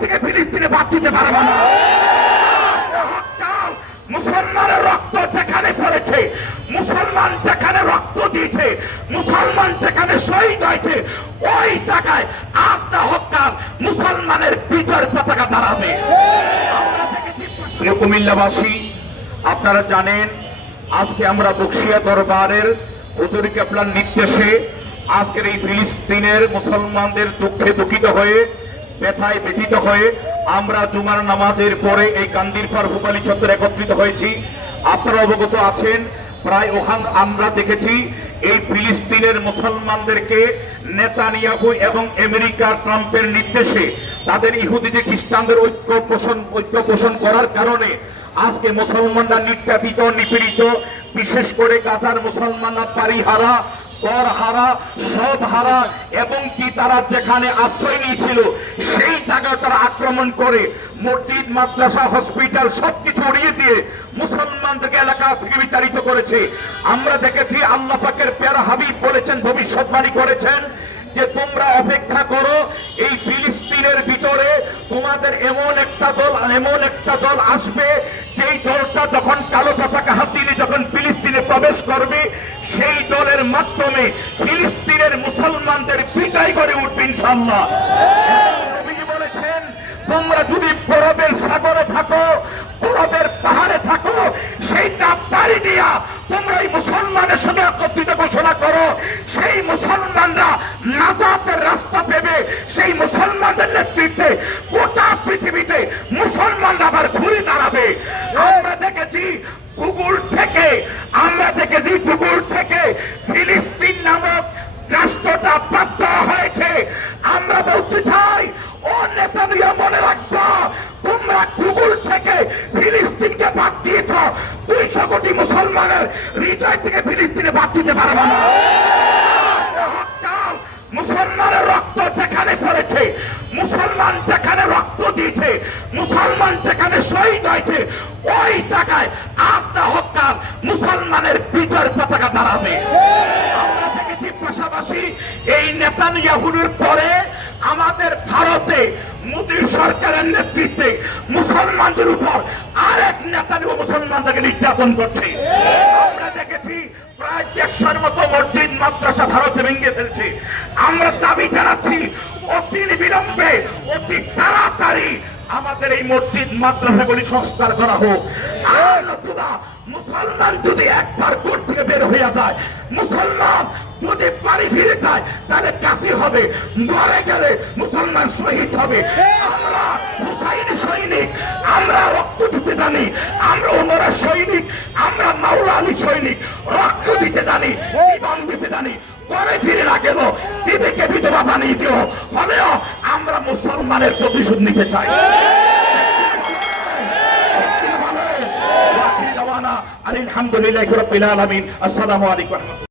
থেকে ফিলিস্তিনে বাদ দিতে পারবে না। মুসলমানের রক্ত যেখানে পড়েছে, মুসলমান যেখানে রক্ত দিয়েছে, মুসলমান যেখানে শহীদ হয়েছে, ওই জায়গায় আত্মা হরতাল মুসলমানের বিজয় পতাকা দাঁড়াবে প্রিয় কুমিল্লাবাসী, আপনারা জানেন, আজকে আমরা বক্সিয়া দরবারের হুজুর কেপলার নির্দেশে আজকের এই ফিলিস্তিনের মুসলমানদের দুঃখে দুঃখিত হয়ে ব্যথায় ব্যথিত হয়ে আমরা জুমার নামাজের পরে এই কান্দিরপার ভূপালী চত্বরে একত্রিত হয়েছি। আপনারা অবগত আছেন, প্রায় ওখান আমরা দেখেছি, এই ফিলিস্তিনের মুসলমানদেরকে নেতানিয়াহু এবং আমেরিকা ট্রাম্পের নির্দেশে তাদের ইহুদিদের খ্রিস্টানদের ঐক্য পোষণ ঐক্য পোষণ করার কারণে আজকে মুসলমানরা নির্যাতিত, নিপীড়িত, বিশেষ করে গাজার মুসলমানরা পারিহারা কর হারা সব হারা এবং কি তারা যেখানে আশ্রয় নিয়েছিল সেই জায়গায় তারা আক্রমণ করে, মসজিদ, মাদ্রাসা, হসপিটাল সবকিছু উড়িয়ে দিয়ে মুসলমানদেরকে এলাকা থেকে বিতাড়িত করেছে। আমরা দেখেছি আল্লাহ পাকের পেয়ারা হাবিব বলেছেন, ভবিষ্যৎবাণী করেছেন যে তোমরা অপেক্ষা করো, এই ফিলিস্তিনের ভিতরে তোমাদের এমন একটা দল, এমন একটা দল আসবে, যেই দলটা যখন কালো পতাকা হাতিয়ে যখন ফিলিস্তিনে প্রবেশ করবে, সেই দলের মাধ্যমে ফিলিস্তিনের মুসলমানদের বিদায় করে উঠবে ইনশাল্লাহ তোমরা যদি বরফের সাগরে থাকো, বরফের পাহাড়ে থাকো, সেইটা পাড়ি দিয়া তোমরা এই মুসলমানের সঙ্গে একত্রিত ঘোষণা করো। সেই মুসলমানরা নাজাতের রাস্তা পেবে, সেই মুসলমানদের নেতৃত্বে গোটা পৃথিবীতে মুসলমানরা আবার ঘুরে দাঁড়াবে। আমরা দেখেছি গুগল থেকে, আমরা দেখেছি গুগল থেকে ফিলিস্তিন নামক রাষ্ট্রটা প্রাপ্ত হয়েছে আমরা বলতে চাই ও নেতানিয়া মনে রাখবা তোমরা গুগল থেকে ফিলিস্তিনকে বাদ দিয়েছ দুইশো কোটি মুসলমানের হৃদয় থেকে ফিলিস্তিনে বাদ দিতে পারবে না। মুসলমানের রক্ত যেখানে পড়েছে, মুসলমান যেখানে রক্ত দিয়েছে, মুসলমান যেখানে শহীদ হয়েছে, ওই জায়গায় আত্মা হত্যার মুসলমানের বিজয়ের পতাকা দাঁড়াবে আমরা দেখেছি পাশাপাশি এই নেতানিয়াহুর পরে আমাদের ভারতে মোদী সরকারের নেতৃত্বে মুসলমানদের উপর আরেক নেতা মুসলমানদেরকে নির্যাতন করছে। আমরা দেখেছি প্রায় দেড়শোর মতো মসজিদ, মাদ্রাসা ভারতে ভেঙে ফেলছে। আমরা দাবি জানাচ্ছি, অতি বিলম্বে, অতি তাড়াতাড়ি আমাদের এই মসজিদ, মাদ্রাসাগুলি সংস্কার করা হোক। আর নতুবা মুসলমান যদি একবার কোর্ট থেকে বের হয়ে যায়, মুসলমান যদি বাড়ি ফিরে যায়, তাহলে কাফি হবে, মরে গেলে মুসলমান শহীদ হবে। আমরা হুসাইন সৈনিক, আমরা রক্ত দিতে জানি, আমরা ওমরা সৈনিক, আমরা মাওলা আলী সৈনিক, রক্ত দিতে জানি, জীবন দিতে জানি, পরে ফিরে না গেল বিবেকে বিধবা বানিয়ে দিও। হলেও আমরা মুসলমানের প্রতিশোধ নিতে চাই। আলহামদুলিল্লাহ আসসালামু আলাইকুম।